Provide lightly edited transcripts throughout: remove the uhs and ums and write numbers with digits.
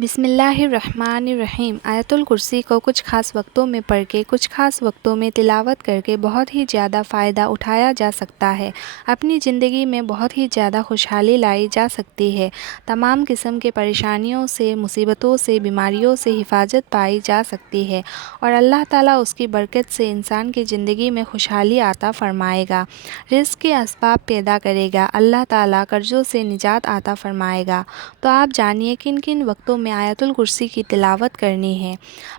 بسم اللہ الرحمن الرحیم۔ آیت الکرسی کو کچھ خاص وقتوں میں پڑھ کے، کچھ خاص وقتوں میں تلاوت کر کے بہت ہی زیادہ فائدہ اٹھایا جا سکتا ہے۔ اپنی زندگی میں بہت ہی زیادہ خوشحالی لائی جا سکتی ہے۔ تمام قسم کے پریشانیوں سے، مصیبتوں سے، بیماریوں سے حفاظت پائی جا سکتی ہے، اور اللہ تعالیٰ اس کی برکت سے انسان کی زندگی میں خوشحالی عطا فرمائے گا، رزق کے اسباب پیدا کرے گا، اللہ تعالیٰ قرضوں سے نجات عطا فرمائے گا۔ تو آپ جانیے کن کن وقتوں میں آیت الکرسی کی تلاوت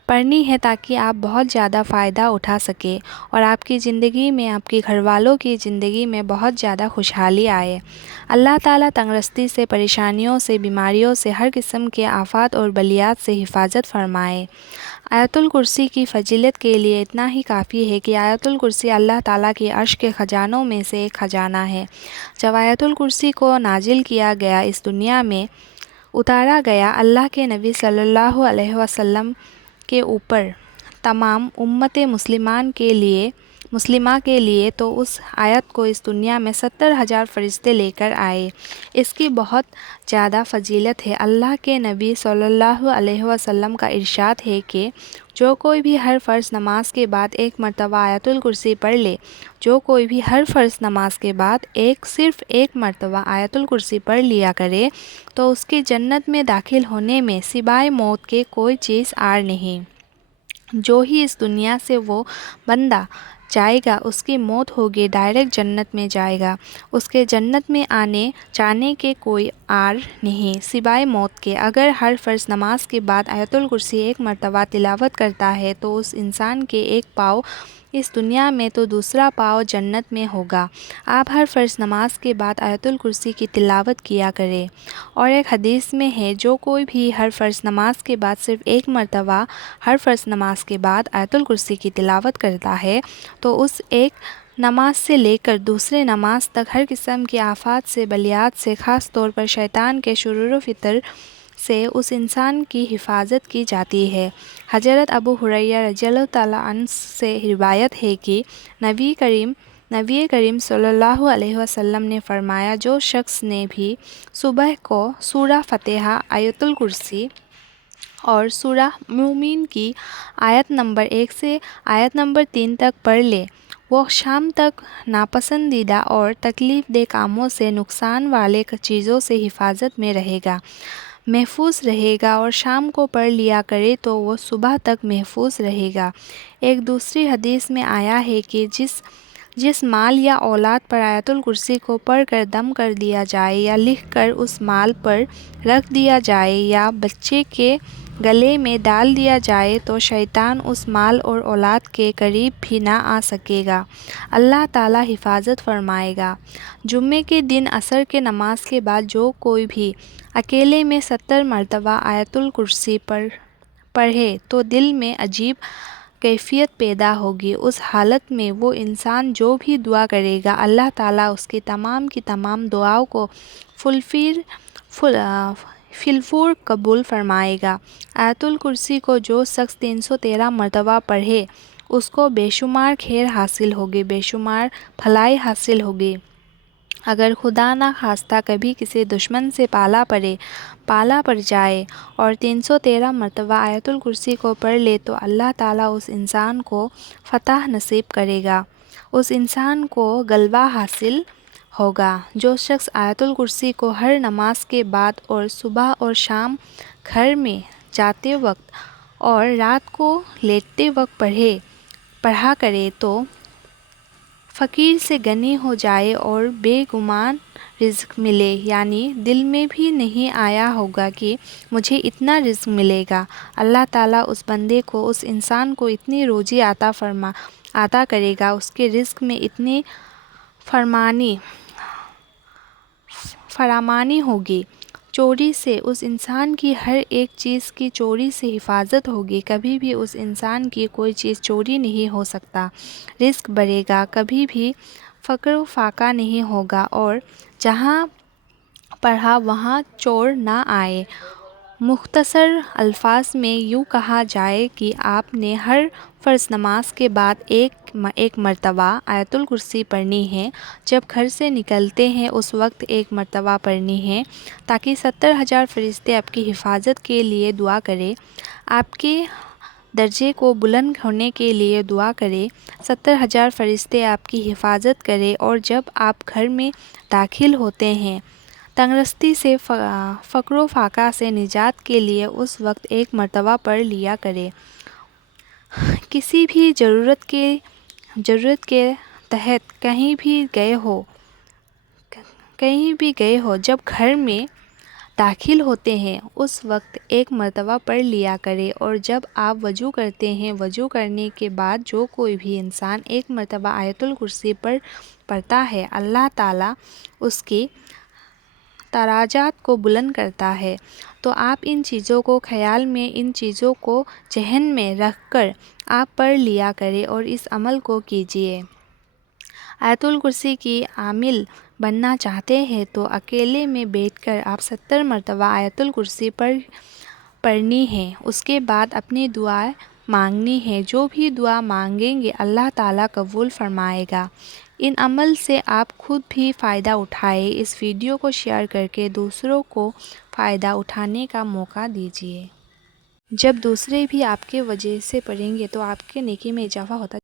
پڑھنی ہے تاکہ آپ بہت زیادہ فائدہ اٹھا سکیں اور آپ کی زندگی میں، آپ کے گھر والوں کی زندگی میں بہت زیادہ خوشحالی آئے۔ اللہ تعالیٰ تندرستی سے، پریشانیوں سے، بیماریوں سے، ہر قسم کے آفات اور بلیات سے حفاظت فرمائے۔ آیت الکرسی کی فضیلت کے لیے اتنا ہی کافی ہے کہ آیت الکرسی اللہ تعالیٰ کے عرش کے خزانوں میں سے ایک خزانہ ہے۔ جب آیت الکرسی کو نازل کیا گیا، اس دنیا میں اتارا گیا، اللہ کے نبی صلی اللہ علیہ وسلم کے اوپر، تمام امت مسلمہ کے لیے، تو اس آیت کو اس دنیا میں 70,000 فرشتے لے کر آئے۔ اس کی بہت زیادہ فضیلت ہے۔ اللہ کے نبی صلی اللہ علیہ وسلم کا ارشاد ہے کہ جو کوئی بھی ہر فرض نماز کے بعد ایک مرتبہ آیت الکرسی پڑھ لے، جو کوئی بھی ہر فرض نماز کے بعد صرف ایک مرتبہ آیت الکرسی پڑھ لیا کرے، تو اس کی جنت میں داخل ہونے میں سوائے موت کے کوئی چیز اور نہیں۔ جو ہی اس دنیا سے وہ بندہ جائے گا، اس کی موت ہوگی، ڈائریکٹ جنت میں جائے گا، اس کے جنت میں آنے جانے کے کوئی اور نہیں سوائے موت کے۔ اگر ہر فرض نماز کے بعد آیت الکرسی ایک مرتبہ تلاوت کرتا ہے تو اس انسان کے ایک پاؤں اس دنیا میں تو دوسرا پاؤں جنت میں ہوگا۔ آپ ہر فرض نماز کے بعد آیت الکرسی کی تلاوت کیا کریں۔ اور ایک حدیث میں ہے، جو کوئی بھی ہر فرض نماز کے بعد صرف ایک مرتبہ ہر فرض نماز کے بعد آیت الکرسی کی تلاوت کرتا ہے، تو اس ایک نماز سے لے کر دوسرے نماز تک ہر قسم کی آفات سے، بلیات سے، خاص طور پر شیطان کے شرور و فطر سے اس انسان کی حفاظت کی جاتی ہے۔ حضرت ابو ہریرہ رضی اللہ تعالیٰ عنہ سے روایت ہے کہ نبی کریم صلی اللہ علیہ وسلم نے فرمایا، جو شخص نے بھی صبح کو سورہ فاتحہ، آیت الکرسی اور سورہ مومن کی آیت نمبر 1 سے آیت نمبر 3 تک پڑھ لے، وہ شام تک ناپسندیدہ اور تکلیف دہ کاموں سے، نقصان والے چیزوں سے حفاظت میں رہے گا، محفوظ رہے گا، اور شام کو پڑھ لیا کرے تو وہ صبح تک محفوظ رہے گا۔ ایک دوسری حدیث میں آیا ہے کہ جس مال یا اولاد پر آیت الکرسی کو پڑھ کر دم کر دیا جائے، یا لکھ کر اس مال پر رکھ دیا جائے، یا بچے کے گلے میں ڈال دیا جائے، تو شیطان اس مال اور اولاد کے قریب بھی نہ آ سکے گا، اللہ تعالیٰ حفاظت فرمائے گا۔ جمعے کے دن عصر کے نماز کے بعد جو کوئی بھی اکیلے میں 70 مرتبہ آیت الکرسی پڑھے تو دل میں عجیب کیفیت پیدا ہوگی۔ اس حالت میں وہ انسان جو بھی دعا کرے گا، اللہ تعالیٰ اس کی تمام دعاؤں کو فل قبول فرمائے گا۔ آیت الکرسی کو جو شخص 313 مرتبہ پڑھے، اس کو بے شمار خیر حاصل ہوگی، بے شمار بھلائی حاصل ہوگی۔ اگر خدا نہ خواستہ کبھی کسی دشمن سے پالا پڑ جائے اور 313 مرتبہ آیت الکرسی کو پڑھ لے، تو اللہ تعالیٰ اس انسان کو فتح نصیب کرے گا، اس انسان کو غلبہ حاصل ہوگا۔ جو شخص آیت الکرسی کو ہر نماز کے بعد اور صبح اور شام، گھر میں جاتے وقت اور رات کو لیٹتے وقت پڑھا کرے، تو فقیر سے غنی ہو جائے اور بے گمان رزق ملے، یعنی دل میں بھی نہیں آیا ہوگا کہ مجھے اتنا رزق ملے گا۔ اللہ تعالیٰ اس بندے کو، اس انسان کو اتنی روزی عطا کرے گا، اس کے رزق میں اتنی فراوانی ہوگی۔ چوری سے اس انسان کی ہر ایک چیز کی چوری سے حفاظت ہوگی، کبھی بھی اس انسان کی کوئی چیز چوری نہیں ہو سکتا، رزق بڑھے گا، کبھی بھی فقر و فاقہ نہیں ہوگا، اور جہاں پڑھا وہاں چور نہ آئے، مختصر الفاظ میں یوں کہا جائے کہ آپ نے ہر فرض نماز کے بعد ایک مرتبہ آیت الکرسی پڑھنی ہے۔ جب گھر سے نکلتے ہیں اس وقت ایک مرتبہ پڑھنی ہے تاکہ 70,000 فرشتے آپ کی حفاظت کے لیے دعا کریں، آپ کے درجے کو بلند ہونے کے لیے دعا کریں، 70,000 فرشتے آپ کی حفاظت کریں، اور جب آپ گھر میں داخل ہوتے ہیں تندرستی سے فقر و فاقہ سے نجات کے لیے اس وقت ایک مرتبہ پڑھ لیا کرے۔ کسی بھی ضرورت کے تحت کہیں بھی گئے ہو جب گھر میں داخل ہوتے ہیں اس وقت ایک مرتبہ پڑھ لیا کرے، اور جب آپ وضو کرتے ہیں وضو کرنے کے بعد جو کوئی بھی انسان ایک مرتبہ آیت الکرسی پڑھتا ہے اللہ تعالیٰ اس کے درجات کو بلند کرتا ہے۔ تو آپ ان چیزوں کو خیال میں، ان چیزوں کو ذہن میں رکھ کر آپ پڑھ لیا کریں اور اس عمل کو کیجیے۔ آیت الکرسی کی عامل بننا چاہتے ہیں تو اکیلے میں بیٹھ کر آپ 70 مرتبہ آیت الکرسی پڑھنی ہے۔ اس کے بعد اپنی دعائیں مانگنی ہے، جو بھی دعا مانگیں گے اللہ تعالیٰ قبول فرمائے گا۔ ان عمل سے آپ خود بھی فائدہ اٹھائیں۔ اس ویڈیو کو شیئر کر کے دوسروں کو فائدہ اٹھانے کا موقع دیجیے۔ جب دوسرے بھی آپ کے وجہ سے پڑھیں گے تو آپ کے نیکی میں اضافہ ہوتا